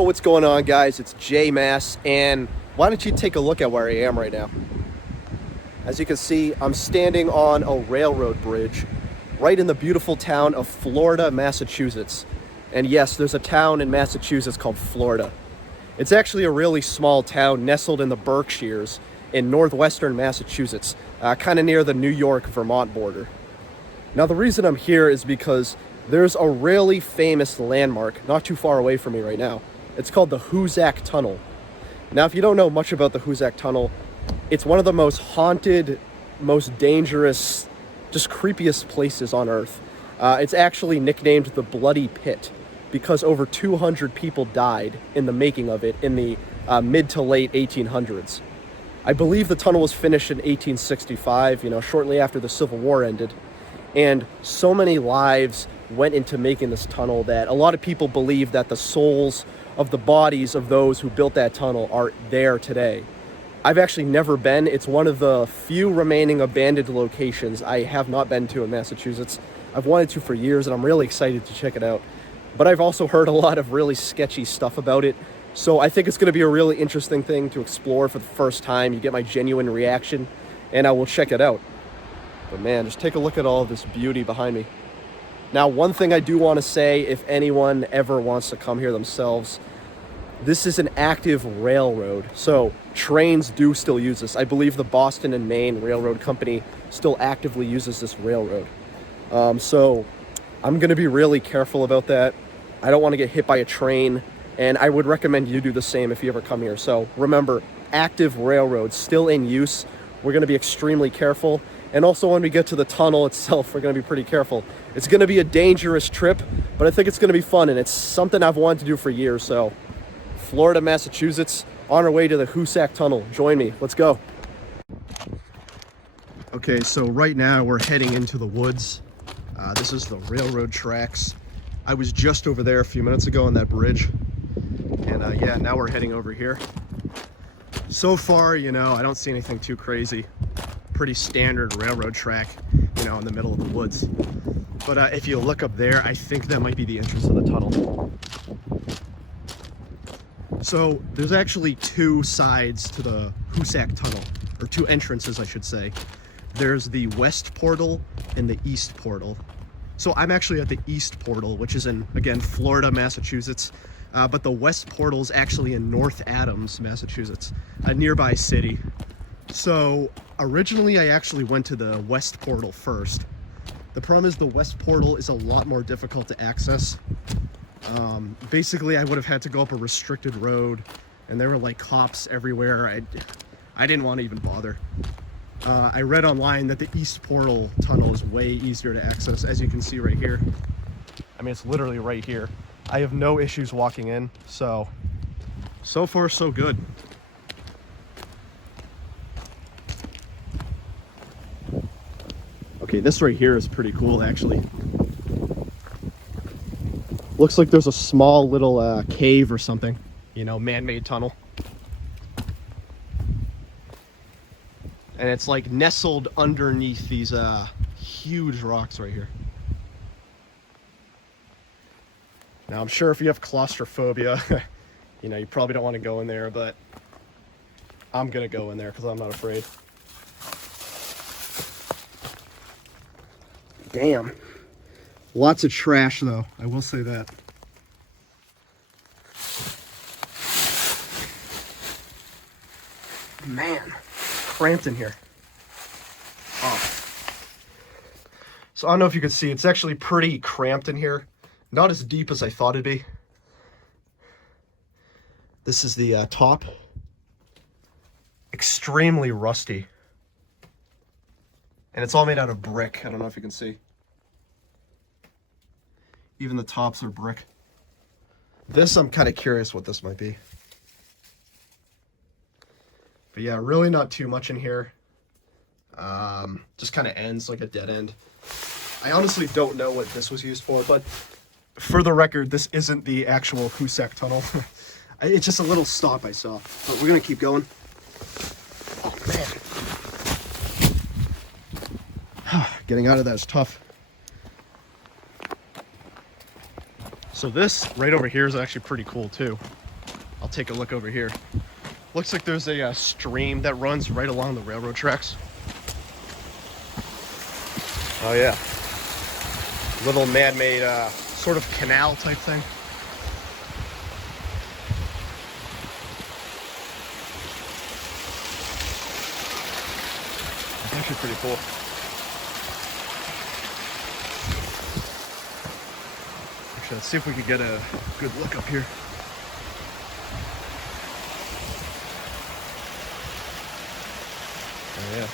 Yo, what's going on, guys? It's J Mass, and why don't you take a look at where I am right now? As you can see, I'm standing on a railroad bridge right in the beautiful town of Florida, Massachusetts. And yes, there's a town in Massachusetts called Florida. It's actually a really small town nestled in the Berkshires in northwestern Massachusetts, kind of near the New York-Vermont border. Now, the reason I'm here is because there's a really famous landmark not too far away from me right now. It's called the Hoosac Tunnel. Now, if you don't know much about the Hoosac Tunnel, it's one of the most haunted, most dangerous, just creepiest places on Earth. It's actually nicknamed the Bloody Pit because over 200 people died in the making of it in the mid to late 1800s. I believe the tunnel was finished in 1865, shortly after the Civil War ended. And so many lives went into making this tunnel that a lot of people believe that the souls of the bodies of those who built that tunnel are there today. I've actually never been. It's one of the few remaining abandoned locations I have not been to in Massachusetts. I've wanted to for years, and I'm really excited to check it out. But I've also heard a lot of really sketchy stuff about it. So I think it's going to be a really interesting thing to explore for the first time. You get my genuine reaction, and I will check it out. But man, just take a look at all this beauty behind me. Now, one thing I do want to say, if anyone ever wants to come here themselves, this is an active railroad. So trains do still use this. I believe the Boston and Maine Railroad Company still actively uses this railroad. So I'm going to be really careful about that. I don't want to get hit by a train, and I would recommend you do the same if you ever come here. So remember, active railroads still in use. We're going to be extremely careful. And also when we get to the tunnel itself, we're going to be pretty careful. It's going to be a dangerous trip, but I think it's going to be fun, and it's something I've wanted to do for years. So Florida, Massachusetts, on our way to the Hoosac Tunnel. Join me. Let's go. Okay, so right now we're heading into the woods. This is the railroad tracks. I was just over there a few minutes ago on that bridge. And yeah, now we're heading over here. So far, I don't see anything too crazy. Pretty standard railroad track, in the middle of the woods. But if you look up there, I think that might be the entrance of the tunnel. So there's actually two sides to the Hoosac Tunnel, or two entrances, I should say. There's the west portal and the east portal. So I'm actually at the east portal, which is in, again, Florida, Massachusetts. But the west portal is actually in North Adams, Massachusetts, a nearby city. So originally I actually went to the west portal first. The problem is the west portal is a lot more difficult to access. Basically I would have had to go up a restricted road, and there were like cops everywhere. I didn't want to even bother. I read online that the east portal tunnel is way easier to access, as you can see right here. I mean, it's literally right here. I have no issues walking in, so far so good. Okay, this right here is pretty cool, actually. Looks like there's a small little cave or something, man-made tunnel. And it's like nestled underneath these huge rocks right here. Now, I'm sure if you have claustrophobia, you probably don't want to go in there, but I'm gonna go in there because I'm not afraid. Damn. Lots of trash, though. I will say that. Man, cramped in here. Oh. So I don't know if you can see, it's actually pretty cramped in here. Not as deep as I thought it'd be. This is the top. Extremely rusty. And it's all made out of brick. I don't know if you can see. Even the tops are brick. This, I'm kind of curious what this might be. But yeah, really not too much in here. Just kind of ends like a dead end. I honestly don't know what this was used for, but for the record, this isn't the actual Hoosac Tunnel. It's just a little stop I saw. But we're going to keep going. Oh, man. Getting out of that is tough. So this right over here is actually pretty cool too. take a look over here. Looks like there's a stream that runs right along the railroad tracks. Oh yeah. Little man-made sort of canal type thing. It's actually pretty cool. Actually, let's see if we could get a good look up here. Oh yeah.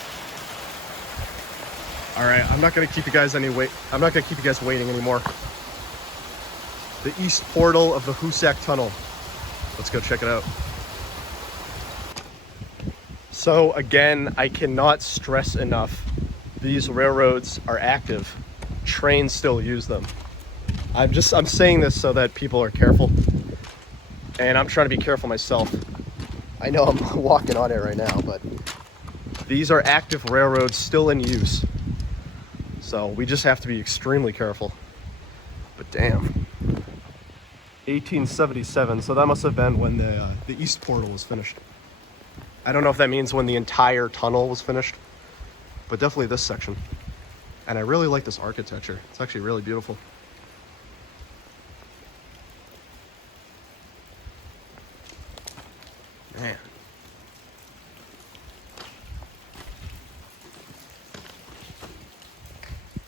All right, I'm not gonna keep you guys waiting anymore. The east portal of the Hoosac Tunnel. Let's go check it out. So again, I cannot stress enough, these railroads are active. Trains still use them. I'm saying this so that people are careful. And I'm trying to be careful myself. I know I'm walking on it right now, but these are active railroads still in use. So we just have to be extremely careful. But damn. 1877, so that must have been when the east portal was finished. I don't know if that means when the entire tunnel was finished, but definitely this section. And I really like this architecture. It's actually really beautiful. Man.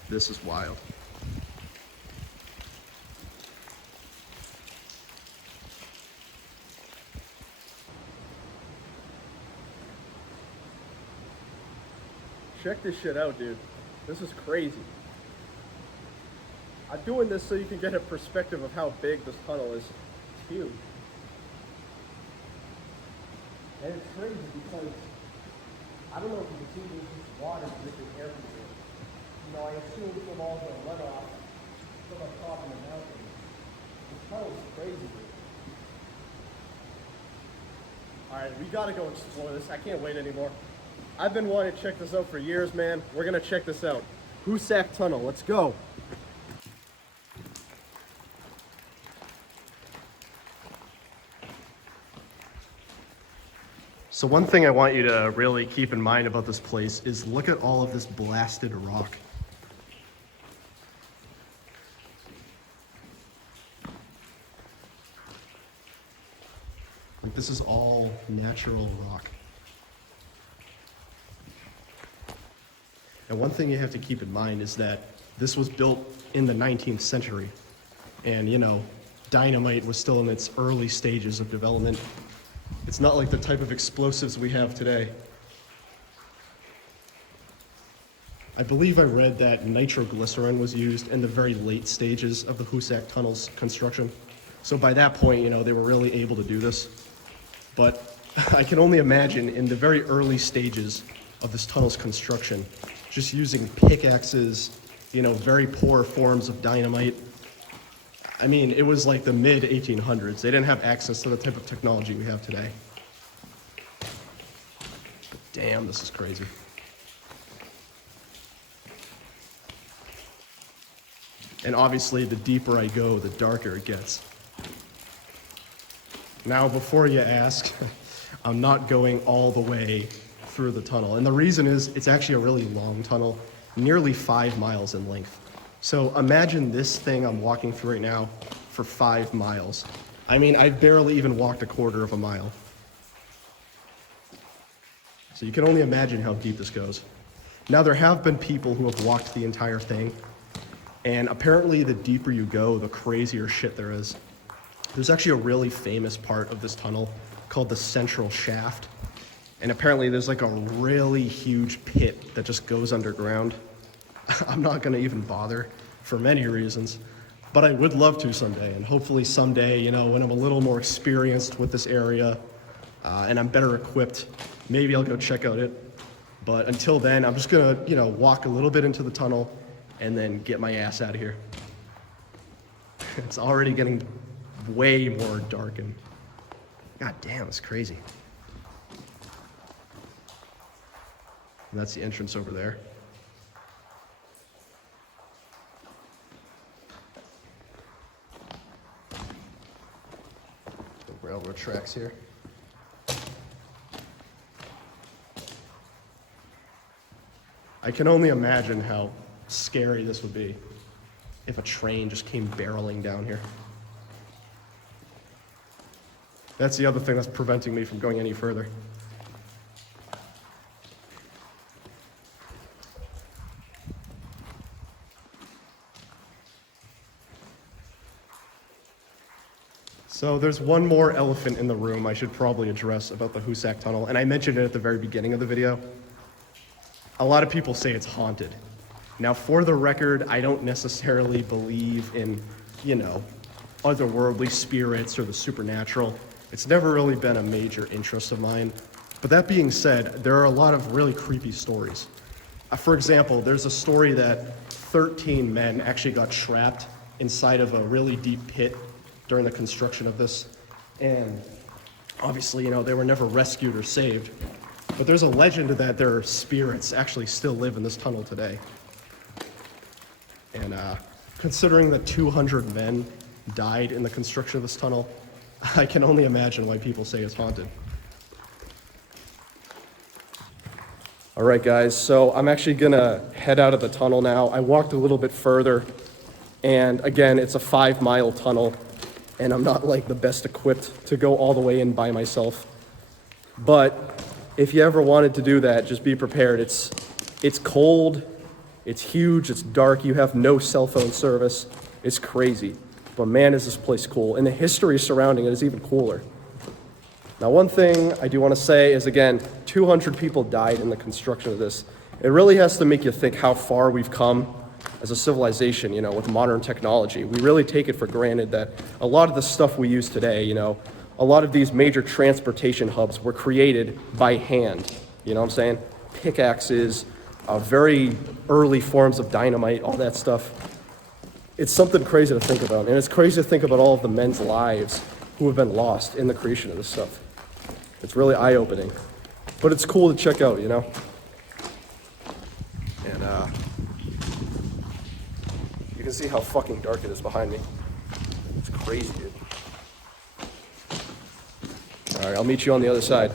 This is wild. Check this shit out, dude. This is crazy. I'm doing this so you can get a perspective of how big this tunnel is. It's huge. And it's crazy because I don't know if you can see, there's just water dripping everywhere. You know, I assume from all the runoff from up top in the mountains. This tunnel is crazy, dude. Alright, we gotta go explore this. I can't wait anymore. I've been wanting to check this out for years, man. We're gonna check this out. Hoosac Tunnel, let's go. So one thing I want you to really keep in mind about this place is look at all of this blasted rock. Like, this is all natural rock. And one thing you have to keep in mind is that this was built in the 19th century. And, you know, dynamite was still in its early stages of development. It's not like the type of explosives we have today. I believe I read that nitroglycerin was used in the very late stages of the Hoosac Tunnel's construction. So by that point, you know, they were really able to do this. But I can only imagine in the very early stages of this tunnel's construction, just using pickaxes, you know, very poor forms of dynamite. I mean, it was like the mid 1800s. They didn't have access to the type of technology we have today. But damn, this is crazy. And obviously, the deeper I go, the darker it gets. Now, before you ask, I'm not going all the way through the tunnel. And the reason is, it's actually a really long tunnel, nearly 5 miles in length. So imagine this thing I'm walking through right now for 5 miles. I mean, I barely even walked a quarter of a mile. So you can only imagine how deep this goes. Now, there have been people who have walked the entire thing, and apparently the deeper you go, the crazier shit there is. There's actually a really famous part of this tunnel called the Central Shaft. And apparently there's like a really huge pit that just goes underground. I'm not gonna even bother for many reasons, but I would love to someday. And hopefully someday, you know, when I'm a little more experienced with this area and I'm better equipped, maybe I'll go check out it. But until then, I'm just gonna, you know, walk a little bit into the tunnel and then get my ass out of here. It's already getting way more darkened. God damn, it's crazy. And that's the entrance over there. The railroad tracks here. I can only imagine how scary this would be if a train just came barreling down here. That's the other thing that's preventing me from going any further. So there's one more elephant in the room I should probably address about the Hoosac Tunnel, and I mentioned it at the very beginning of the video. A lot of people say it's haunted. Now, for the record, I don't necessarily believe in, otherworldly spirits or the supernatural. It's never really been a major interest of mine. But that being said, there are a lot of really creepy stories. For example, there's a story that 13 men actually got trapped inside of a really deep pit during the construction of this. And obviously, they were never rescued or saved. But there's a legend that their spirits actually still live in this tunnel today. And considering that 200 men died in the construction of this tunnel, I can only imagine why people say it's haunted. All right, guys, so I'm actually gonna head out of the tunnel now. I walked a little bit further, and again, it's a 5-mile tunnel, and I'm not like the best equipped to go all the way in by myself. But if you ever wanted to do that, just be prepared. It's cold, it's huge, it's dark, you have no cell phone service. It's crazy. But man, is this place cool. And the history surrounding it is even cooler. Now, one thing I do want to say is, again, 200 people died in the construction of this. It really has to make you think how far we've come as a civilization, with modern technology. We really take it for granted that a lot of the stuff we use today, a lot of these major transportation hubs were created by hand. You know what I'm saying? Pickaxes, very early forms of dynamite, all that stuff. It's something crazy to think about. And it's crazy to think about all of the men's lives who have been lost in the creation of this stuff. It's really eye-opening. But it's cool to check out, And you can see how fucking dark it is behind me. It's crazy, dude. All right, I'll meet you on the other side.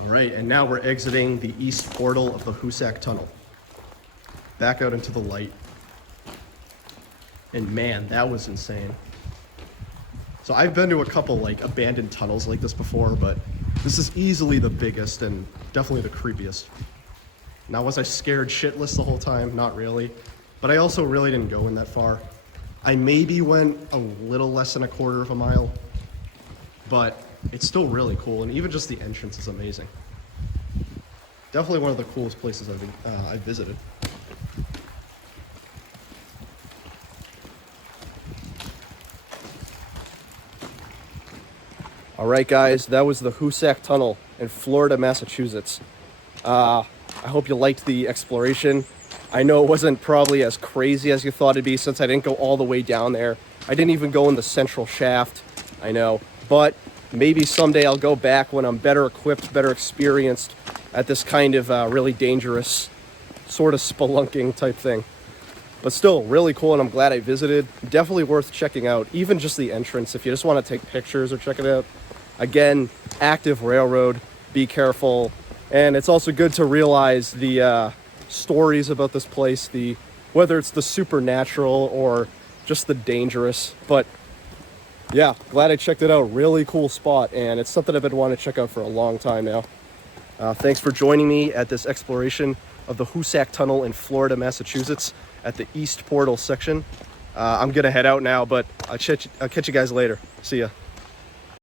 All right, and now we're exiting the east portal of the Hoosac Tunnel. Back out into the light. And man, that was insane. So I've been to a couple abandoned tunnels like this before, but this is easily the biggest and definitely the creepiest. Now, was I scared shitless the whole time? Not really. But I also really didn't go in that far. I maybe went a little less than a quarter of a mile, but it's still really cool, and even just the entrance is amazing. Definitely one of the coolest places I've visited. All right, guys, that was the Hoosac Tunnel in Florida, Massachusetts. I hope you liked the exploration. I know it wasn't probably as crazy as you thought it'd be since I didn't go all the way down there. I didn't even go in the central shaft, I know. But maybe someday I'll go back when I'm better equipped, better experienced at this kind of really dangerous sort of spelunking type thing. But still, really cool, and I'm glad I visited. Definitely worth checking out, even just the entrance if you just want to take pictures or check it out. Again, active railroad, be careful. And it's also good to realize the stories about this place, whether it's the supernatural or just the dangerous. But yeah, glad I checked it out. Really cool spot, and it's something I've been wanting to check out for a long time now. Thanks for joining me at this exploration of the Hoosac Tunnel in Florida, Massachusetts at the East Portal section. I'm gonna head out now, but I'll catch you guys later. See ya.